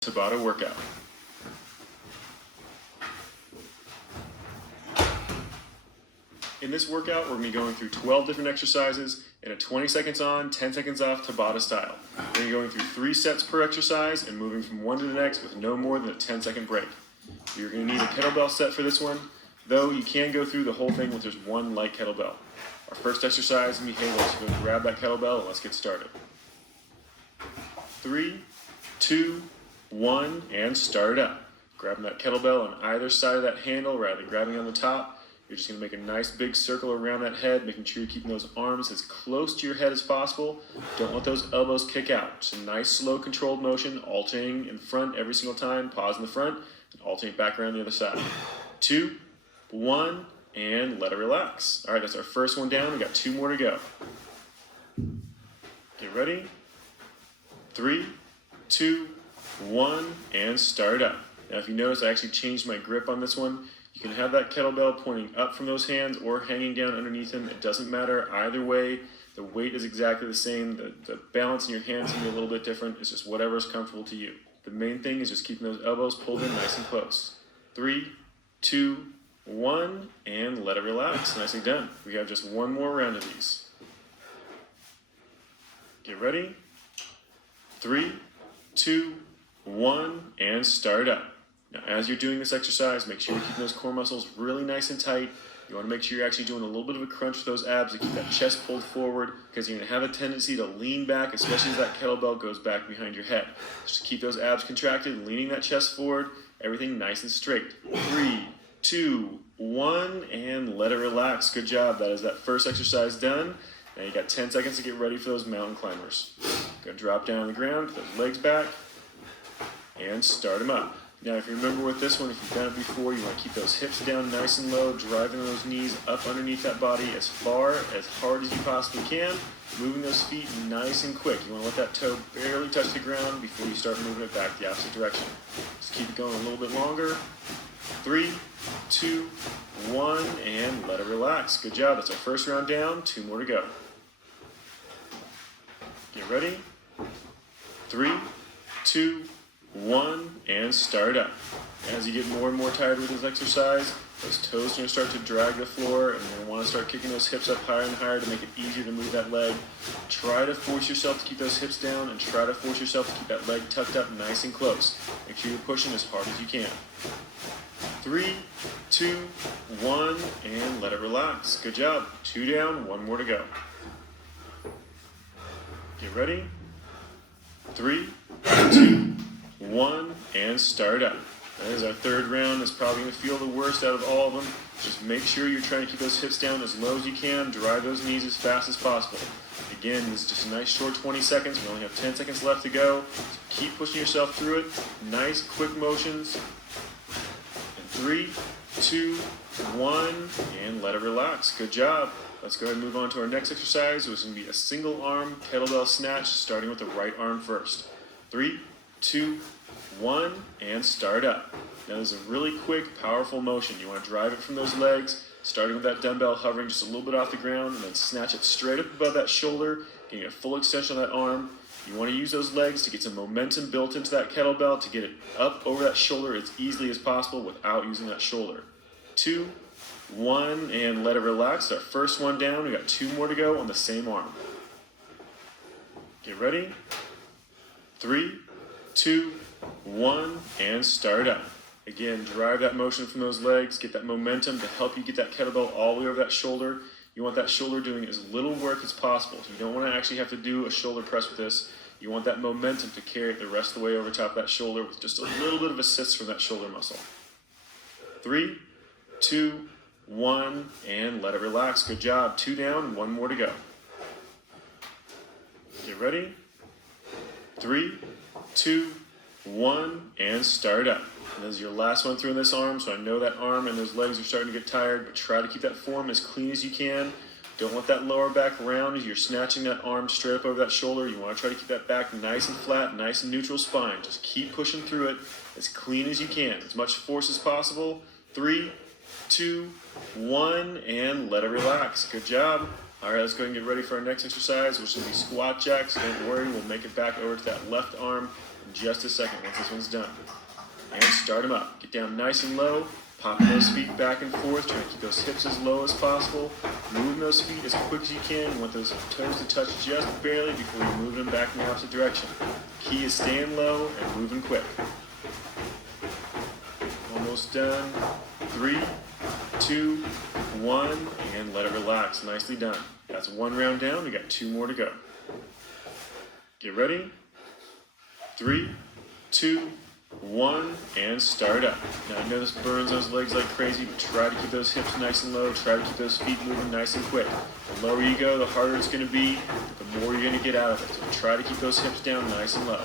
Tabata workout. In this workout, we're going to be going through 12 different exercises in a 20 seconds on, 10 seconds off Tabata style. We're going to be going through 3 sets per exercise and moving from one to the next with no more than a 10-second break. You're going to need a kettlebell set for this one, though you can go through the whole thing with just one light kettlebell. Our first exercise is going to be halos, so go grab that kettlebell and let's get started. 3, 2, 1, and start it up. Grabbing that kettlebell on either side of that handle rather than grabbing on the top. You're just going to make a nice big circle around that head, making sure you're keeping those arms as close to your head as possible. Don't let those elbows kick out. Just a nice, slow, controlled motion, alternating in front every single time. Pause in the front, and alternate back around the other side. 2, 1, and let it relax. All right, that's our first one down. We got 2 more to go. Get ready. 3, 2, 1, and start up. Now, if you notice, I actually changed my grip on this one. You can have that kettlebell pointing up from those hands or hanging down underneath them. It doesn't matter either way. The weight is exactly the same. The balance in your hands can be a little bit different. It's just whatever is comfortable to you. The main thing is just keeping those elbows pulled in nice and close. 3, 2, 1, and let it relax. Nicely done. We have just one more round of these. Get ready. 3, 2, 1, and start up. Now, as you're doing this exercise, make sure you're keeping those core muscles really nice and tight. You want to make sure you're actually doing a little bit of a crunch with those abs to keep that chest pulled forward, because you're going to have a tendency to lean back, especially as that kettlebell goes back behind your head. Just keep those abs contracted, leaning that chest forward, everything nice and straight. 3, 2, 1, and let it relax. Good job. That is that first exercise done. Now you got 10 seconds to get ready for those mountain climbers. Go drop down on the ground, put those legs back, and start them up. Now, if you remember with this one, if you've done it before, you want to keep those hips down nice and low, driving those knees up underneath that body as far, as hard as you possibly can, moving those feet nice and quick. You want to let that toe barely touch the ground before you start moving it back the opposite direction. Just keep it going a little bit longer. 3, 2, 1, and let it relax. Good job. That's our first round down. 2 more to go. Get ready. 3, 2, 1, and start up. As you get more and more tired with this exercise, those toes are going to start to drag the floor, and you're going to want to start kicking those hips up higher and higher to make it easier to move that leg. Try to force yourself to keep those hips down, and try to force yourself to keep that leg tucked up nice and close. Make sure you're pushing as hard as you can. 3, 2, 1, and let it relax. Good job. 2 down, 1 more to go. Get ready. 3, 2, 1, and start up. That is our third round. It's probably going to feel the worst out of all of them. Just make sure you're trying to keep those hips down as low as you can. Drive those knees as fast as possible. Again, this is just a nice short 20 seconds. We only have 10 seconds left to go. So keep pushing yourself through it. Nice, quick motions. And 3, 2, 1, and let it relax. Good job. Let's go ahead and move on to our next exercise, which is going to be a single arm kettlebell snatch, starting with the right arm first. 3, 2, 1, and start up. Now this is a really quick, powerful motion. You want to drive it from those legs, starting with that dumbbell hovering just a little bit off the ground, and then snatch it straight up above that shoulder, getting a full extension on that arm. You want to use those legs to get some momentum built into that kettlebell to get it up over that shoulder as easily as possible without using that shoulder. 2, 1, and let it relax. Our first one down. We got 2 more to go on the same arm. Get ready. 3, 2, 1, and start up. Again, drive that motion from those legs, get that momentum to help you get that kettlebell all the way over that shoulder. You want that shoulder doing as little work as possible. So you don't want to actually have to do a shoulder press with this. You want that momentum to carry it the rest of the way over top of that shoulder with just a little bit of assist from that shoulder muscle. 3, 2, 1, and let it relax. Good job. 2 down, 1 more to go. Get ready. 3, 2, 1, and start up. And this is your last one through in this arm, so I know that arm and those legs are starting to get tired, but try to keep that form as clean as you can. Don't let that lower back round as you're snatching that arm straight up over that shoulder. You want to try to keep that back nice and flat, nice and neutral spine. Just keep pushing through it as clean as you can, as much force as possible. 3, 2, 1, and let it relax. Good job. All right, let's go ahead and get ready for our next exercise, which is going to be squat jacks. Don't worry, we'll make it back over to that left arm in just a second once this one's done. And start them up. Get down nice and low, popping those feet back and forth, trying to keep those hips as low as possible. Moving those feet as quick as you can. You want those toes to touch just barely before you move them back in the opposite direction. Key is staying low and moving quick. Almost done. 3, 2, 1, and let it relax. Nicely done. That's one round down. We got 2 more to go. Get ready. 3, 2, 1, and start up. Now I know this burns those legs like crazy, but try to keep those hips nice and low. Try to keep those feet moving nice and quick. The lower you go, the harder it's going to be, the more you're going to get out of it. So try to keep those hips down nice and low.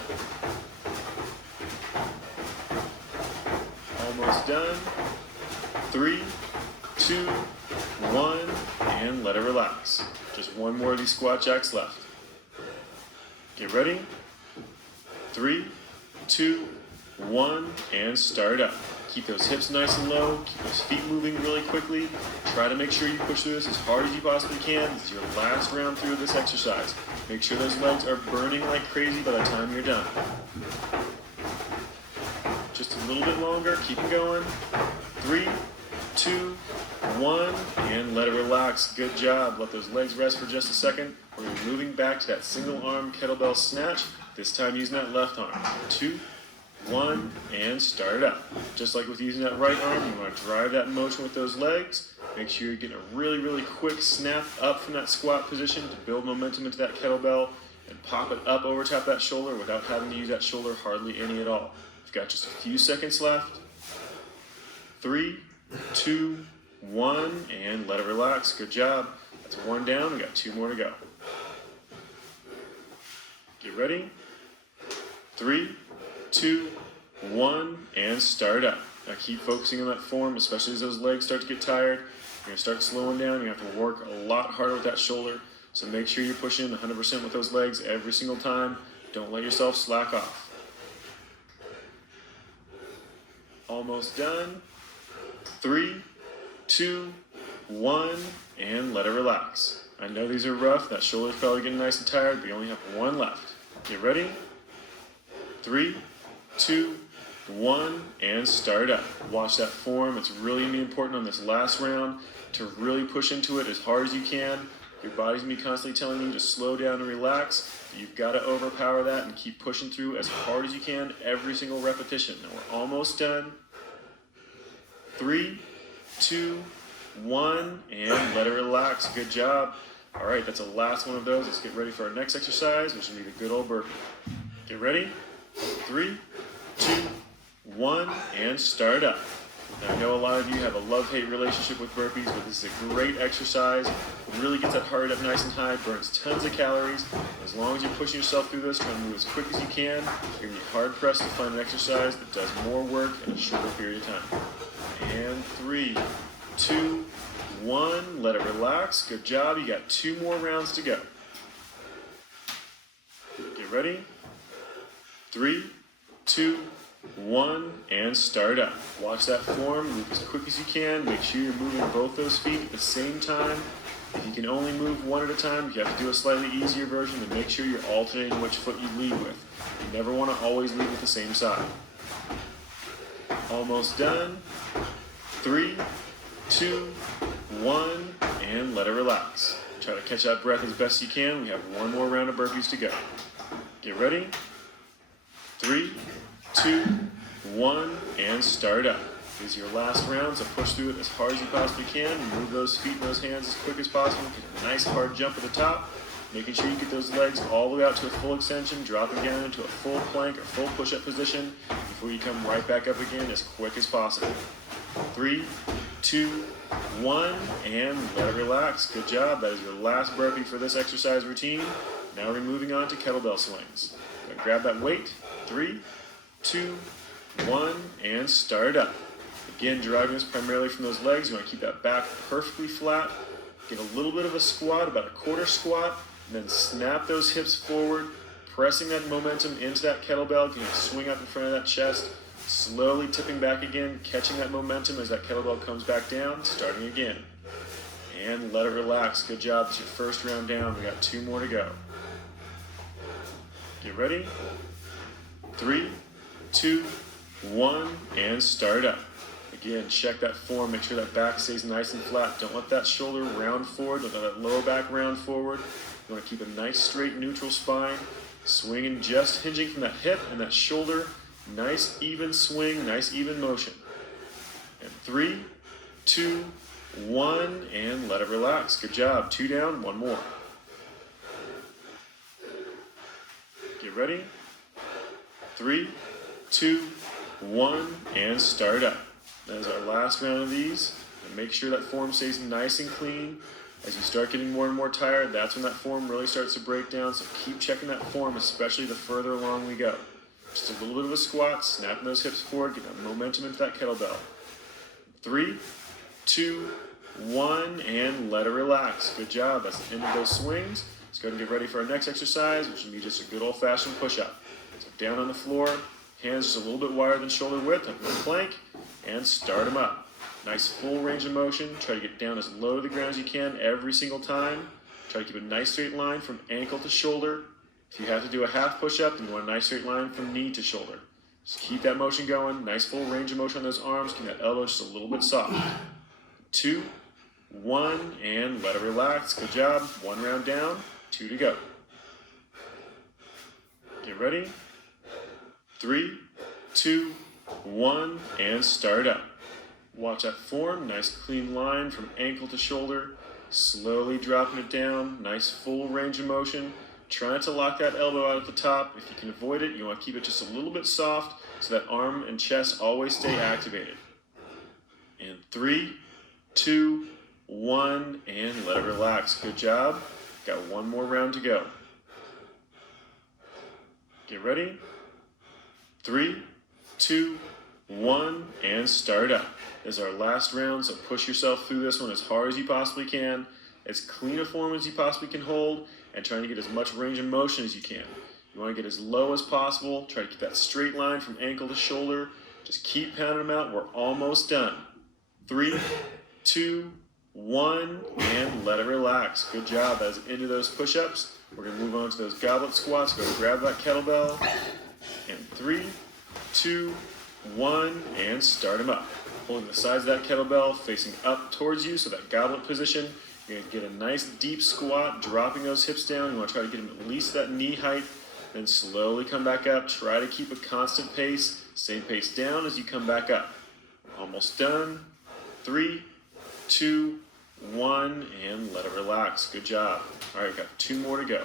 Almost done. 3, 2, 1, and let it relax. Just one more of these squat jacks left. Get ready. 3, 2, 1, and start up. Keep those hips nice and low. Keep those feet moving really quickly. Try to make sure you push through this as hard as you possibly can. This is your last round through this exercise. Make sure those legs are burning like crazy by the time you're done. Just a little bit longer. Keep it going. 3, 2, 1, and let it relax. Good job. Let those legs rest for just a second. We're going to be moving back to that single arm kettlebell snatch. This time using that left arm. 2, 1, and start it up. Just like with using that right arm, you want to drive that motion with those legs. Make sure you're getting a really, really quick snap up from that squat position to build momentum into that kettlebell and pop it up over top that shoulder without having to use that shoulder hardly any at all. We've got just a few seconds left. 3, 2, 1, and let it relax. Good job. That's one down. We got 2 more to go. Get ready. 3, 2, 1, and start up. Now keep focusing on that form, especially as those legs start to get tired. You're going to start slowing down. You have to work a lot harder with that shoulder. So make sure you're pushing 100% with those legs every single time. Don't let yourself slack off. Almost done. 3, 2, 1, and let it relax. I know these are rough. That shoulder's probably getting nice and tired, but you only have 1 left. Get ready. 3, 2, 1, and start up. Watch that form. It's really going to be important on this last round to really push into it as hard as you can. Your body's going to be constantly telling you to slow down and relax. But you've got to overpower that and keep pushing through as hard as you can every single repetition. Now we're almost done. 3, 2, 1, and let it relax. Good job. All right, that's the last one of those. Let's get ready for our next exercise, which will be the good old burpee. Get ready. 3, 2, 1, and start up. Now, I know a lot of you have a love-hate relationship with burpees, but this is a great exercise. It really gets that heart up nice and high, burns tons of calories. As long as you're pushing yourself through this, trying to move as quick as you can, you're going to be hard-pressed to find an exercise that does more work in a shorter period of time. And 3, 2, 1, let it relax. Good job. You got 2 more rounds to go. Get ready. 3, 2, 1, and start up. Watch that form. Move as quick as you can. Make sure you're moving both those feet at the same time. If you can only move one at a time, you have to do a slightly easier version to make sure you're alternating which foot you lead with. You never want to always lead with the same side. Almost done. 3, 2, 1, and let it relax. Try to catch that breath as best you can. We have 1 more round of burpees to go. Get ready. 3, 2, 1, and start up. This is your last round, so push through it as hard as you possibly can. Move those feet and those hands as quick as possible. Get a nice hard jump at the top. Making sure you get those legs all the way out to a full extension, dropping down into a full plank or full push-up position before you come right back up again as quick as possible. 3, 2, 1, and let it relax. Good job. That is your last burpee for this exercise routine. Now we're moving on to kettlebell swings. Grab that weight. 3, 2, 1, and start up. Again, driving this primarily from those legs. You want to keep that back perfectly flat. Get a little bit of a squat, about a quarter squat, and then snap those hips forward, pressing that momentum into that kettlebell. You can swing up in front of that chest, slowly tipping back again, catching that momentum as that kettlebell comes back down, starting again. And let it relax. Good job. It's your first round down. We got 2 more to go. Get ready. 3, 2, 1, and start up. Again, check that form. Make sure that back stays nice and flat. Don't let that shoulder round forward. Don't let that lower back round forward. You want to keep a nice, straight, neutral spine. Swinging, just hinging from that hip and that shoulder. Nice, even swing, nice, even motion. And 3, 2, 1, and let it relax. Good job. 2 down, 1 more. Get ready. 3, 2, 1, and start up. That is our last round of these. And make sure that form stays nice and clean. As you start getting more and more tired, that's when that form really starts to break down. So keep checking that form, especially the further along we go. Just a little bit of a squat, snapping those hips forward, getting that momentum into that kettlebell. 3, 2, 1, and let it relax. Good job. That's the end of those swings. Let's go ahead and get ready for our next exercise, which will be just a good old-fashioned push-up. So down on the floor, hands just a little bit wider than shoulder width, up in the plank, and start them up. Nice full range of motion. Try to get down as low to the ground as you can every single time. Try to keep a nice straight line from ankle to shoulder. If you have to do a half push-up, then you want a nice straight line from knee to shoulder. Just keep that motion going. Nice full range of motion on those arms. Keep that elbow just a little bit soft. 2, 1, and let it relax. Good job. 1 round down, 2 to go. Get ready. 3, 2, 1, and start up. Watch that form, nice clean line from ankle to shoulder, slowly dropping it down, nice full range of motion. Try not to lock that elbow out at the top. If you can avoid it, you want to keep it just a little bit soft so that arm and chest always stay activated. And 3, 2, 1, and let it relax. Good job. Got 1 more round to go. Get ready. 3, 2, 1, and start up. This is our last round, so push yourself through this one as hard as you possibly can, as clean a form as you possibly can hold, and trying to get as much range of motion as you can. You want to get as low as possible. Try to keep that straight line from ankle to shoulder. Just keep pounding them out. We're almost done. 3, 2, 1, and let it relax. Good job. As into those push-ups, we're going to move on to those goblet squats. Go grab that kettlebell. And 3, 2, 1, and start them up. Holding the sides of that kettlebell facing up towards you, so that goblet position. You're going to get a nice deep squat, dropping those hips down. You want to try to get them at least that knee height, then slowly come back up. Try to keep a constant pace, same pace down as you come back up. Almost done. 3, 2, 1, and let it relax. Good job. All right, we've got 2 more to go.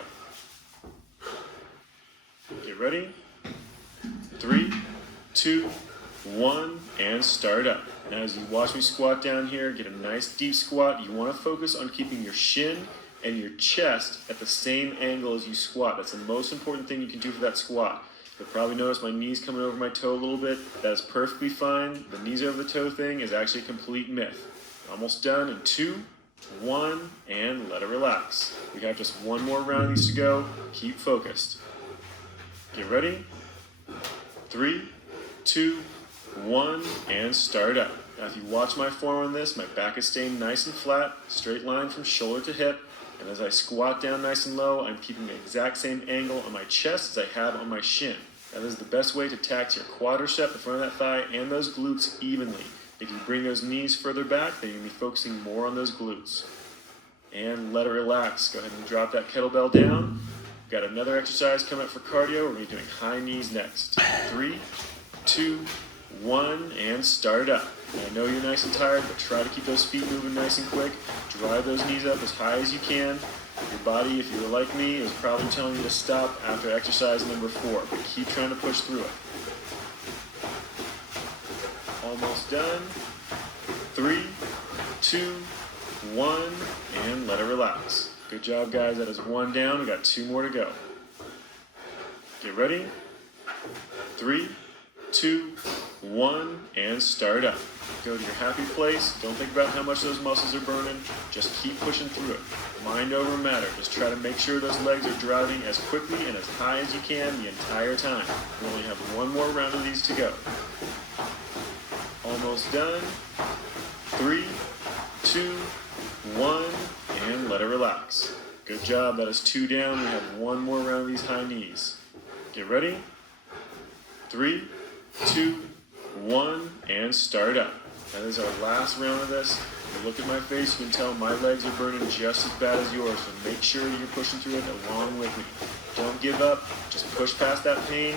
Get ready. 3, 2, 1, and start up. Now as you watch me squat down here, get a nice deep squat. You want to focus on keeping your shin and your chest at the same angle as you squat. That's the most important thing you can do for that squat. You'll probably notice my knees coming over my toe a little bit. That is perfectly fine. The knees over the toe thing is actually a complete myth. Almost done in 2, 1, and let it relax. We have just 1 more round of these to go. Keep focused. Get ready. 3, 2, 1, and start up. Now if you watch my form on this, my back is staying nice and flat, straight line from shoulder to hip, and as I squat down nice and low, I'm keeping the exact same angle on my chest as I have on my shin. That is the best way to tax your quadricep, the front of that thigh, and those glutes evenly. If you bring those knees further back, then you're going to be focusing more on those glutes. And let it relax. Go ahead and drop that kettlebell down. We've got another exercise coming up for cardio. We're going to be doing high knees next. 3, 2, 1, and start up. And I know you're nice and tired, but try to keep those feet moving nice and quick. Drive those knees up as high as you can. Your body, if you were like me, is probably telling you to stop after exercise number 4, but keep trying to push through it. Almost done. 3, 2, 1, and let it relax. Good job, guys. That is 1 down. We got 2 more to go. Get ready. 3, 2, 1, and start up. Go to your happy place. Don't think about how much those muscles are burning. Just keep pushing through it. Mind over matter. Just try to make sure those legs are driving as quickly and as high as you can the entire time. We only have 1 more round of these to go. Almost done. 3, 2, 1, and let it relax. Good job. That is 2 down. We have 1 more round of these high knees. Get ready. 3, 2, 1, and start up. That is our last round of this. If you look at my face, you can tell my legs are burning just as bad as yours, so make sure you're pushing through it along with me. Don't give up, just push past that pain,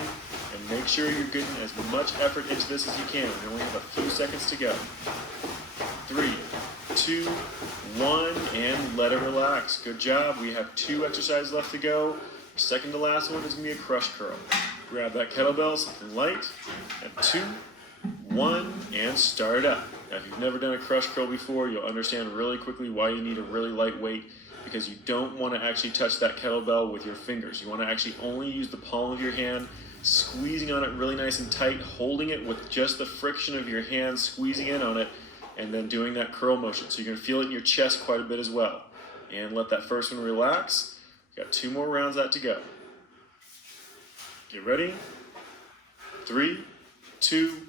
and make sure you're getting as much effort into this as you can. We only have a few seconds to go. 3, 2, 1, and let it relax. Good job. We have 2 exercises left to go. Second to last one is going to be a crush curl. Grab that kettlebell, something light, and 2, 1, and start up. Now, if you've never done a crush curl before, you'll understand really quickly why you need a really light weight, because you don't want to actually touch that kettlebell with your fingers. You want to actually only use the palm of your hand, squeezing on it really nice and tight, holding it with just the friction of your hand, squeezing in on it, and then doing that curl motion. So you're going to feel it in your chest quite a bit as well. And let that first one relax. Got 2 more rounds out to go. Get ready. 3, 2,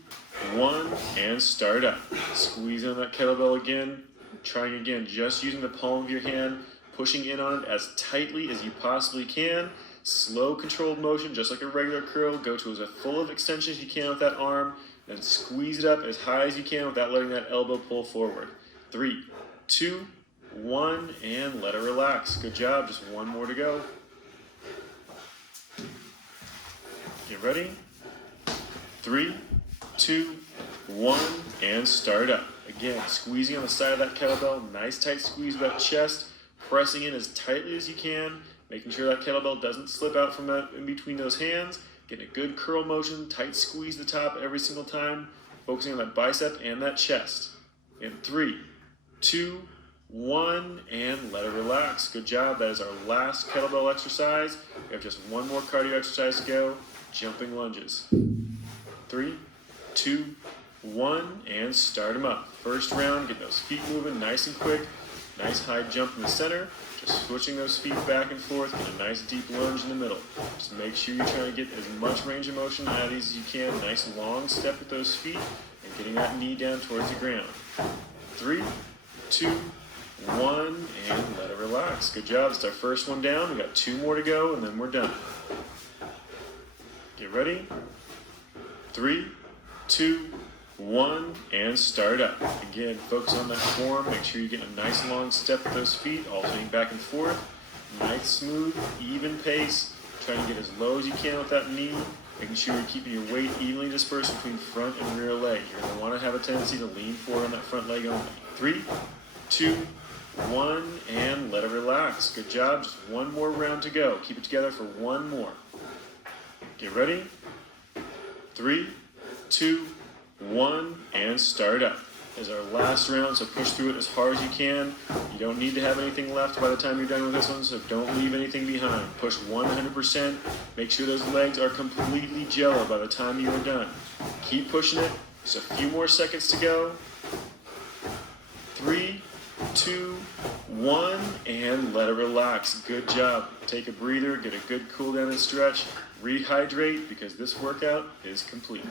1, and start up. Squeeze on that kettlebell again. Trying again, just using the palm of your hand, pushing in on it as tightly as you possibly can. Slow, controlled motion, just like a regular curl. Go to as full of extension as you can with that arm, then squeeze it up as high as you can without letting that elbow pull forward. 3, 2, 1, and let it relax. Good job. Just 1 more to go. Get ready. 3, 2, 1, and start up. Again, squeezing on the side of that kettlebell. Nice tight squeeze of that chest. Pressing in as tightly as you can. Making sure that kettlebell doesn't slip out from that in between those hands. Getting a good curl motion. Tight squeeze the top every single time. Focusing on that bicep and that chest. In 3, 2, 1, and let it relax. Good job. That is our last kettlebell exercise. We have just 1 more cardio exercise to go. Jumping lunges. 3, 2, 1, and start them up. First round, get those feet moving nice and quick. Nice high jump in the center. Just switching those feet back and forth. Get a nice deep lunge in the middle. Just make sure you're trying to get as much range of motion out of these as you can. Nice long step with those feet and getting that knee down towards the ground. 3, 2, 1, and let it relax. Good job. It's our first one down. We got 2 more to go, and then we're done. Get ready. 3, 2, 1, and start up. Again, focus on that form. Make sure you get a nice long step with those feet, alternating back and forth. Nice, smooth, even pace. Trying to get as low as you can with that knee. Making sure you're keeping your weight evenly dispersed between front and rear leg. You're going to want to have a tendency to lean forward on that front leg only. 3, 2, 1, and let it relax. Good job. Just 1 more round to go. Keep it together for 1 more. Get ready. 3, 2, 1, and start up. This is our last round, so push through it as hard as you can. You don't need to have anything left by the time you're done with this one, so don't leave anything behind. Push 100%. Make sure those legs are completely jello by the time you are done. Keep pushing it. Just a few more seconds to go. 3, 2, 1, and let it relax. Good job. Take a breather, get a good cool down and stretch. Rehydrate, because this workout is complete.